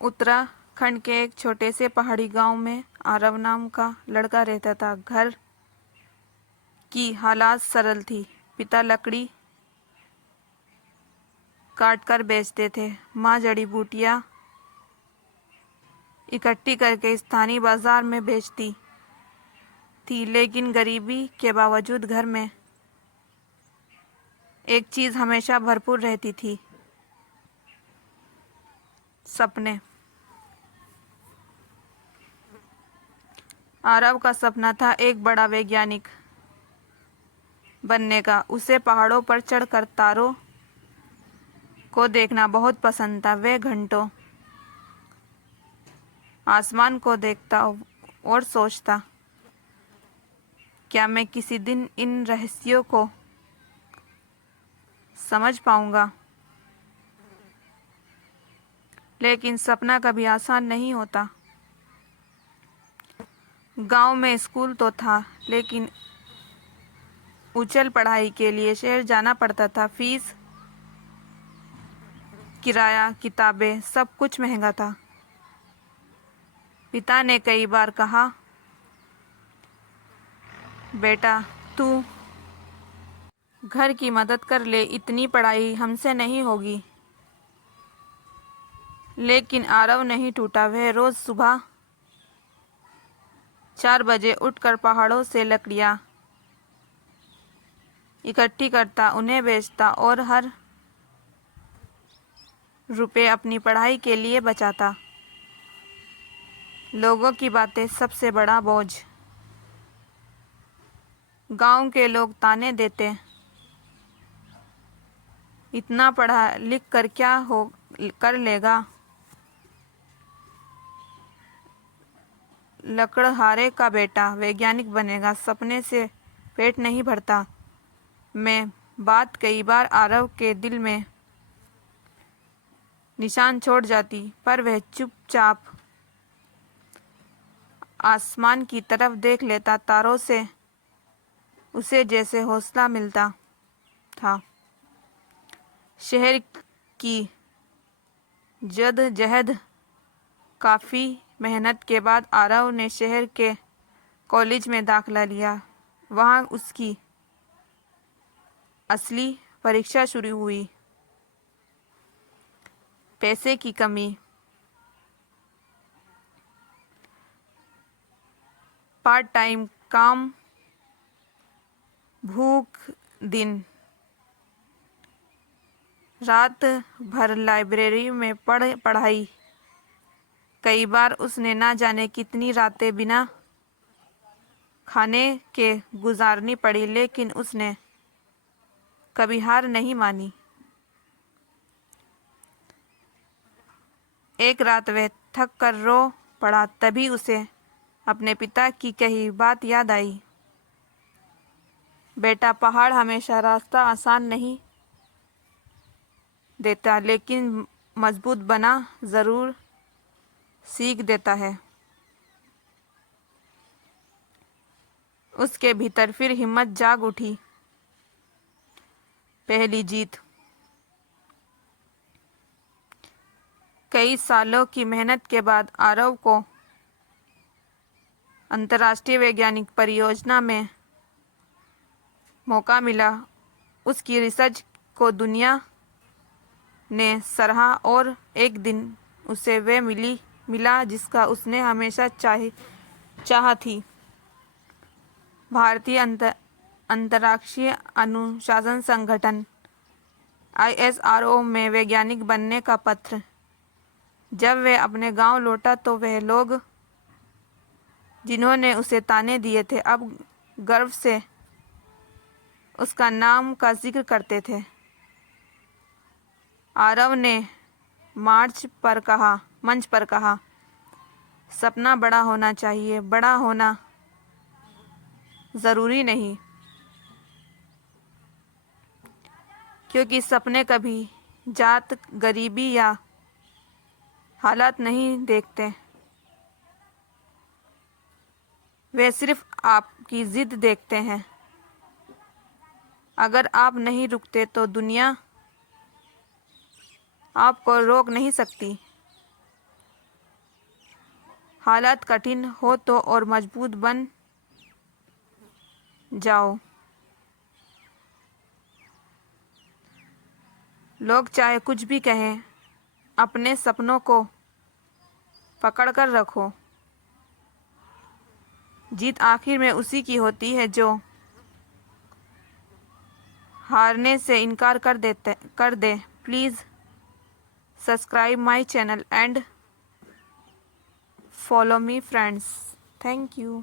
उत्तराखंड के एक छोटे से पहाड़ी गांव में आरव नाम का लड़का रहता था। घर की हालात सरल थी। पिता लकड़ी काट कर बेचते थे। माँ जड़ी बूटियाँ इकट्ठी करके स्थानीय बाजार में बेचती थी। लेकिन गरीबी के बावजूद घर में एक चीज़ हमेशा भरपूर रहती थी, सपने। आरव का सपना था एक बड़ा वैज्ञानिक बनने का। उसे पहाड़ों पर चढ़कर तारों को देखना बहुत पसंद था। वह घंटों आसमान को देखता और सोचता, क्या मैं किसी दिन इन रहस्यों को समझ पाऊंगा। लेकिन सपना कभी आसान नहीं होता। गांव में स्कूल तो था, लेकिन उच्च पढ़ाई के लिए शहर जाना पड़ता था। फीस, किराया, किताबें, सब कुछ महंगा था। पिता ने कई बार कहा, बेटा तू घर की मदद कर ले, इतनी पढ़ाई हमसे नहीं होगी। लेकिन आरव नहीं टूटा। वह रोज सुबह 4 बजे उठकर पहाड़ों से लकड़ियाँ इकट्ठी करता, उन्हें बेचता और हर रुपए अपनी पढ़ाई के लिए बचाता। लोगों की बातें सबसे बड़ा बोझ। गांव के लोग ताने देते, इतना पढ़ा लिख कर क्या हो कर लेगा, लकड़हारे का बेटा वैज्ञानिक बनेगा, सपने से पेट नहीं भरता। मैं बात कई बार आरव के दिल में निशान छोड़ जाती, पर वह चुपचाप आसमान की तरफ देख लेता। तारों से उसे जैसे हौसला मिलता था। शहर की जद्दोजहद, काफ़ी मेहनत के बाद आरव ने शहर के कॉलेज में दाखिला लिया। वहाँ उसकी असली परीक्षा शुरू हुई। पैसे की कमी, पार्ट टाइम काम, भूख, दिन रात भर लाइब्रेरी में पढ़ाई। कई बार उसने ना जाने कितनी रातें बिना खाने के गुजारनी पड़ी, लेकिन उसने कभी हार नहीं मानी। एक रात वह थक कर रो पड़ा। तभी उसे अपने पिता की कही बात याद आई, बेटा पहाड़ हमेशा रास्ता आसान नहीं देता, लेकिन मजबूत बना ज़रूर सीख देता है। उसके भीतर फिर हिम्मत जाग उठी। पहली जीत। कई सालों की मेहनत के बाद आरव को अंतर्राष्ट्रीय वैज्ञानिक परियोजना में मौका मिला। उसकी रिसर्च को दुनिया ने सराहा और एक दिन उसे वह मिला जिसका उसने हमेशा चाहा थी। भारतीय अंतर्राष्ट्रीय अनुशासन संगठन ISRO में वैज्ञानिक बनने का पत्र। जब वह अपने गांव लौटा तो वह लोग जिन्होंने उसे ताने दिए थे, अब गर्व से उसका नाम का जिक्र करते थे। आरव ने मंच पर कहा, सपना बड़ा होना चाहिए, बड़ा होना ज़रूरी नहीं, क्योंकि सपने कभी जात, गरीबी या हालात नहीं देखते। वे सिर्फ आपकी जिद देखते हैं। अगर आप नहीं रुकते तो दुनिया आपको रोक नहीं सकती। हालात कठिन हो तो और मजबूत बन जाओ। लोग चाहे कुछ भी कहें, अपने सपनों को पकड़ कर रखो। जीत आखिर में उसी की होती है जो हारने से इनकार कर दे। Please subscribe my channel and follow me friends. Thank you.